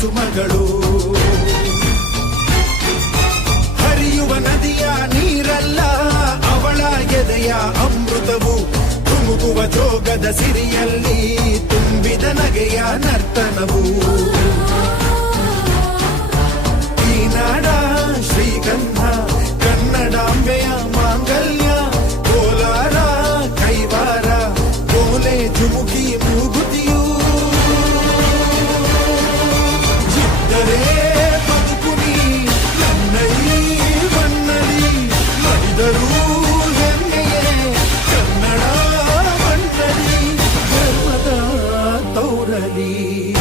ಕುಸುಮಗಳು. ಹರಿಯುವ ನದಿಯ ನೀರಲ್ಲ ಅವಳ ಎದೆಯ ಅಮೃತವು. ತುಮುಕುವ ಜೋಗದ ಸಿರಿಯಲ್ಲಿ ತುಂಬಿದ ನಗೆಯ ನರ್ತನವು. ಈ ನಾಡ ಶ್ರೀಗಂಧ ಕನ್ನಡಾಂಬೆಯ ಮಾಂಗಲ್ಯ. ಕೋಲಾರ ಕೈವಾರ ಕೋಲೆ ಜುಮುಕಿ ಮೂಗುತಿಯು. ಇದ್ದರೆ ಬದುಕುನಿ ನನ್ನೈ ಮನ್ನಲಿ. ಮಡಿದರೂ ಹೆಮ್ಮೆಯೇ ಕನ್ನಡ ಮಣ್ಣಲಿ. ಧರ್ಮದ ತೌರಲಿ.